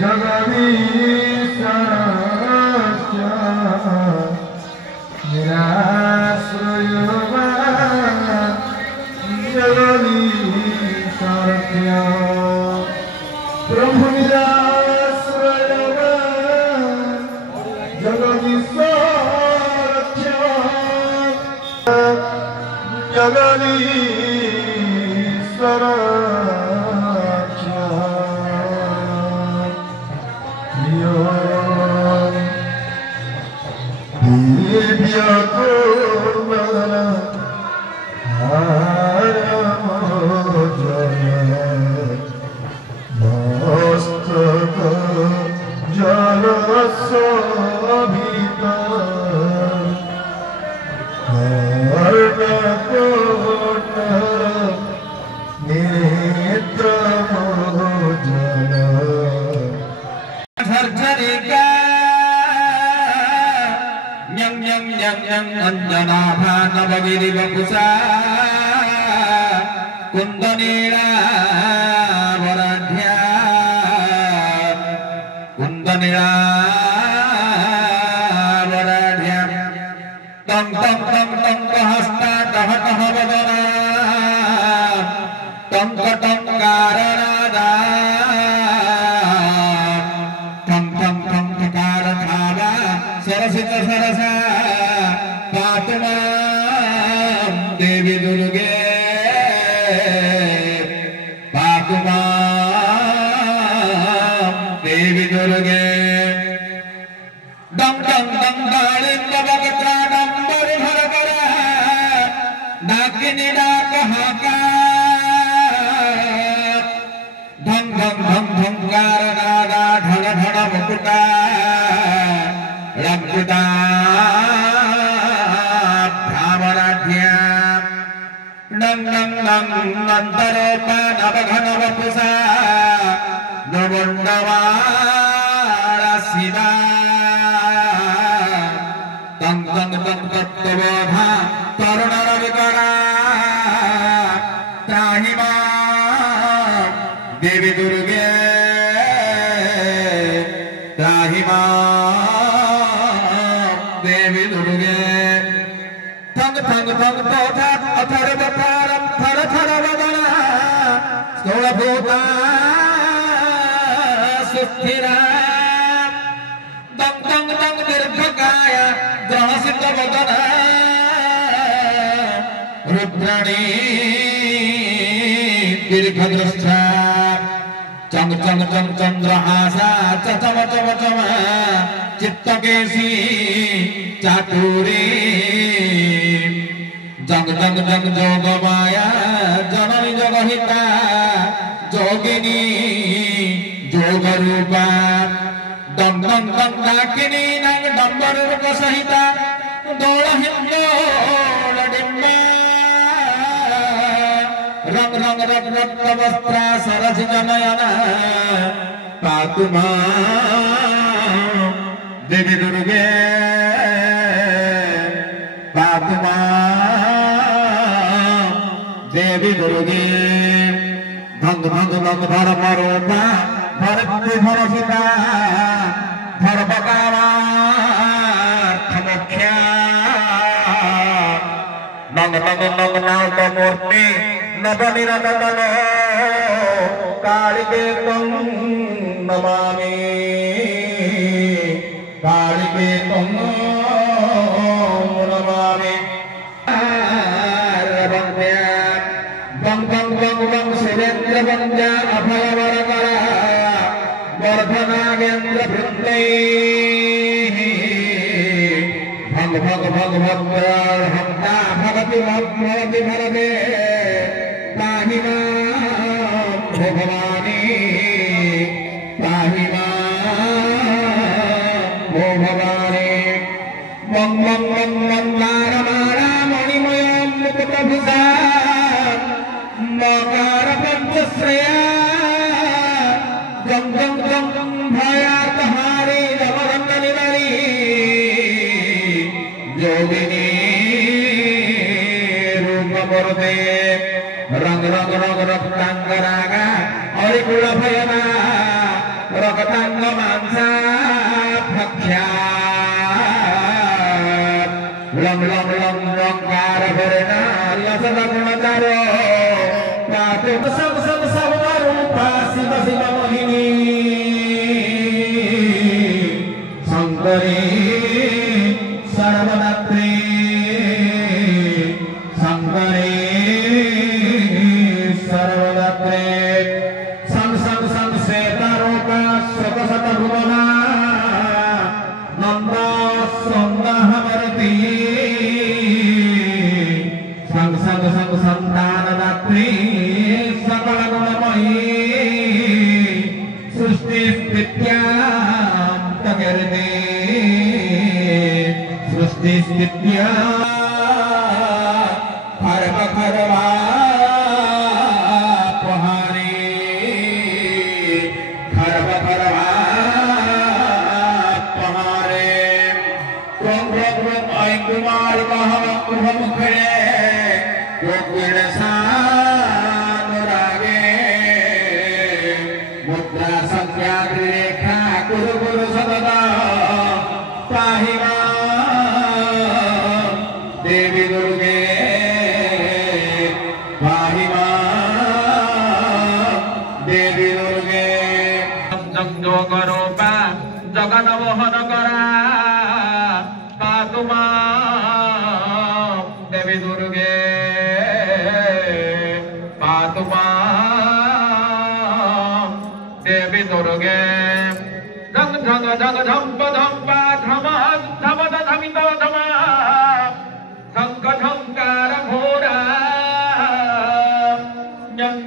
जगदीश्वरस्य निराश्रयवा जगदीश्वरस्य प्रभु निराश्रयवा जगदीश्वरस्य अंजनाभानवगिरि वपुषा कुंदनीला वराढ्या कुंदनीला वराढ्या तम तम तम तम हस्ता टह टह वदना तम कटम कारणादा थम थम थम थकार थावा सरसित सरसा देवी दुर्गे पाकुमा देवी दुर्गे दम दम दम दालिंग बगत्रा नंबर भर कर डाकिनी डाक हाका धम धम धम धम कार नादा ढण ढण मुकुटा लंकुटा नंग नंग नंतरोपा नवघन वपुषा नमुंडवारा सिदा तंग तंग तंग तत्वबोधा तरुण रविकरा त्राहि मां देवी दुर्गे त्राहि मां देवी दुर्गे थंग थंग थंग तोथा अथर बपारम थर थर वदना स्थूलभूता सुस्थिरा दंग दंग दंग दीर्घकाय ग्रहसित वदना रुद्राणी दीर्घदृष्टा चंग चंग चंग चंद्रहासा चचम चम चम चित्तकेशी चातुरी जंग जंग जंग जोग माया जननी जगहिता जोगिनी जोग रूपा दम दम दम डाकिनी नंग डंबर रूप सहिता दोल हिंदोल डिम्बा रंग रंग रंग रक्त वस्त्रा सरस जनयना पातुमा देवी दुर्गे पातुमा देवी दुर्गे भंग भंग भंग भर मरोपा भरती भरसिता भर बकावा थमुख्या नंग नंग नंग नाग मूर्ति नवनिरनन कालिके त्वं नमामि कालिके त्वं नमामि बंग बंग बंग बंग सुरेंद्र वंद्या अभय वरकर वर्धनागेंद्र वृंदै भग भग भग भग हंता भगति भगवती भरदे पाहि मां भगवानी पाहि मां भगवानी मं मं मं मंदार माला मणिमय मुकुट भूषा मकार पंचश्रेया गंग गंग गंग भयात हारी जमरंग निवारी जोगिनी रूप मुर्दे रंग रंग रंग रक्तांगरागा हरिकुल भयना Bhagatan Mansa Bhaksha Long Karavarna Lasadagunataro Patu Sarupa Siva Mohini Sankari Sarvadatri Nitya Karma Karma Pahari Karma Karma Pahari Krom Ain Kumar Maham Khare Yogir Sanurage Mudra Satyagrekha Kuru Kuru Sadada Pahima Devi Durge Pahima Devi Durge Jagaropa Jaganavohanagara Patuma Devi Durge Patuma Devi Durge Jang Dhampa Dhampa Dhama Dhama Dhamita Dhama Sankara Ghora Nyam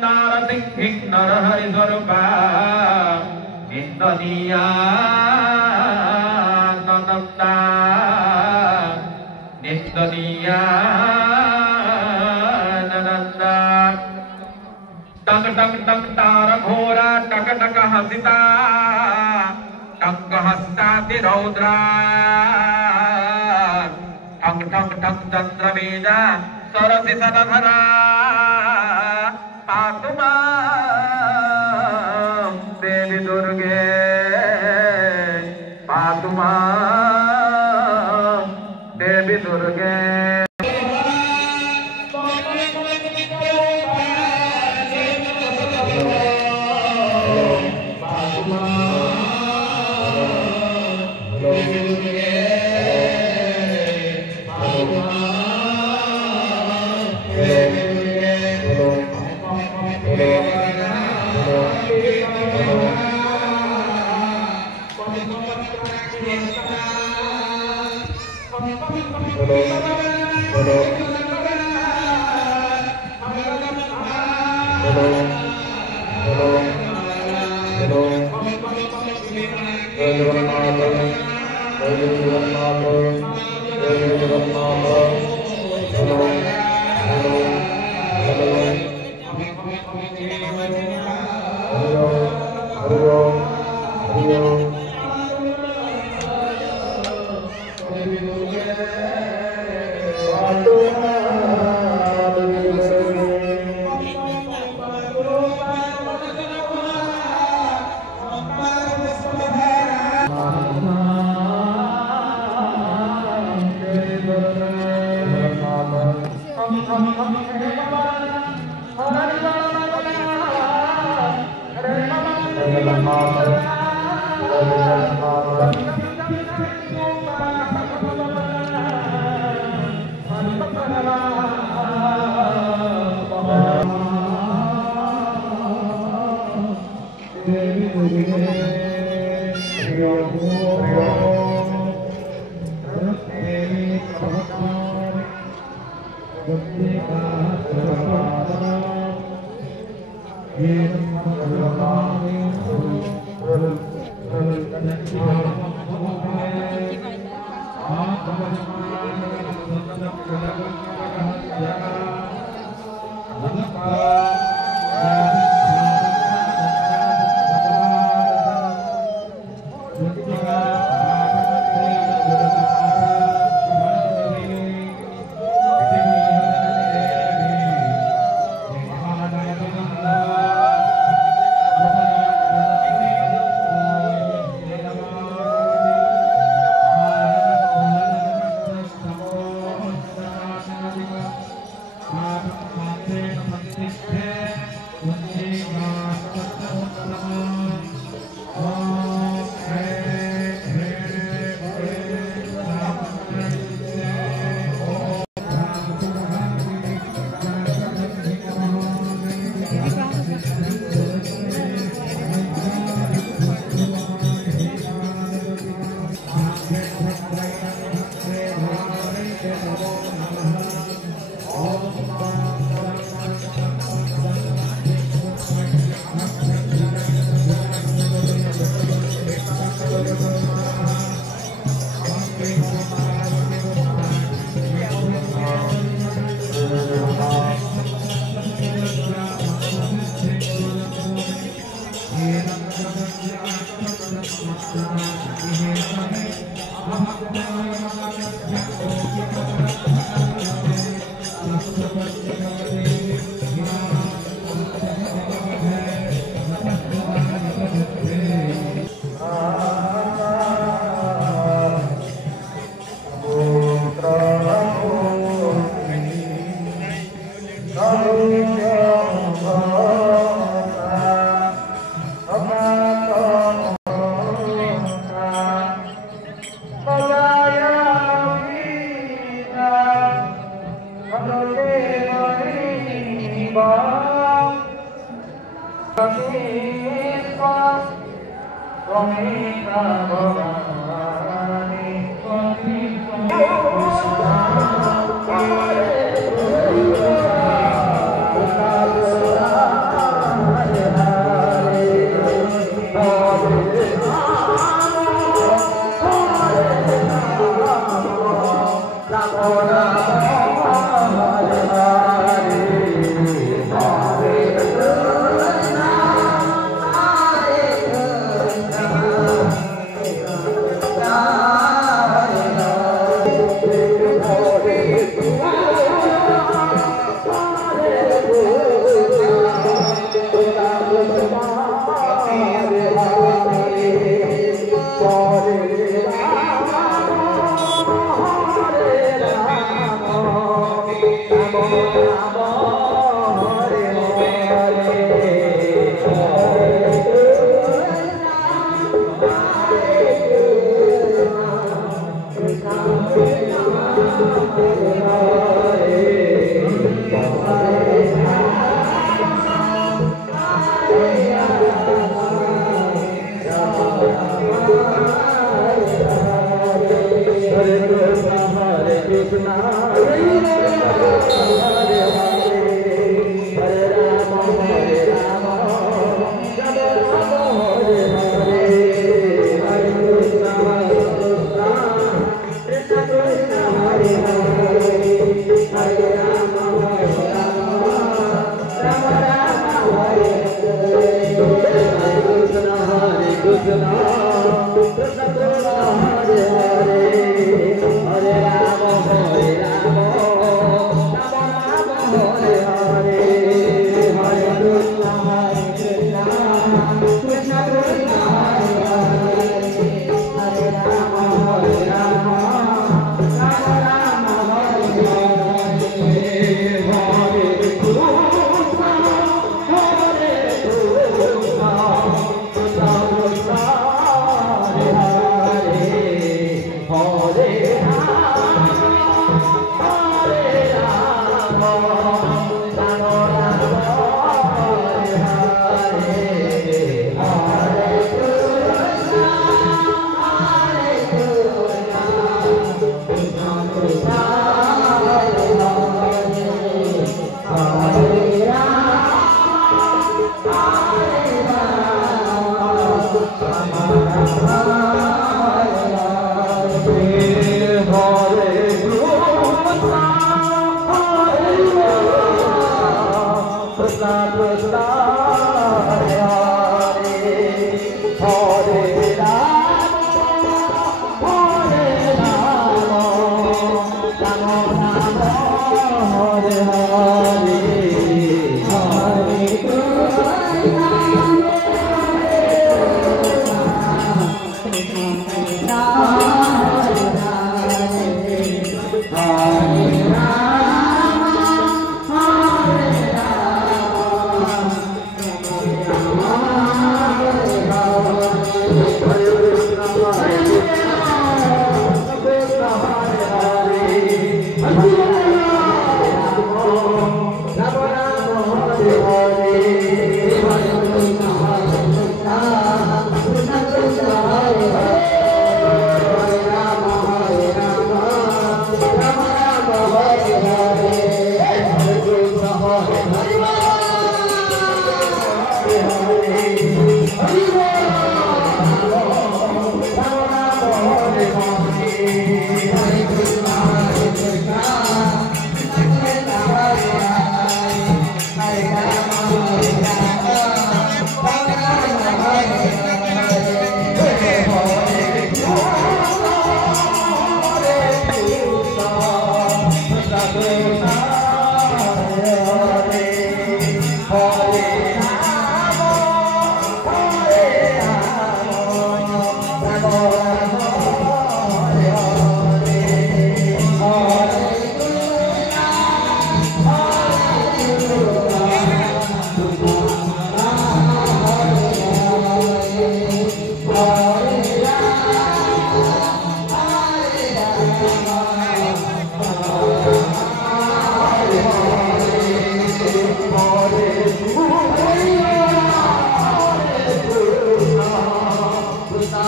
Nara Singh Narahari Swarupa Indaniya Nananda Nindaniya Nananda Tang Tara Ghora Taka Hasita Taka Hasta Tirodra Tang Chandra Veda Sarasi Sadhara Patuma Devi Durge Patuma Devi Durge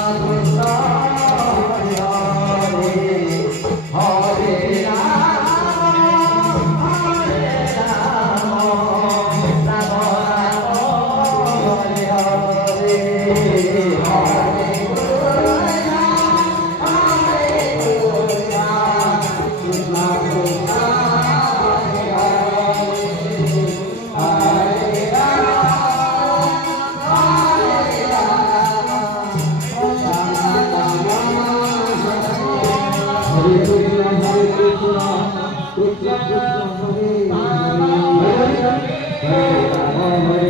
Hare Rama, Hare Rama,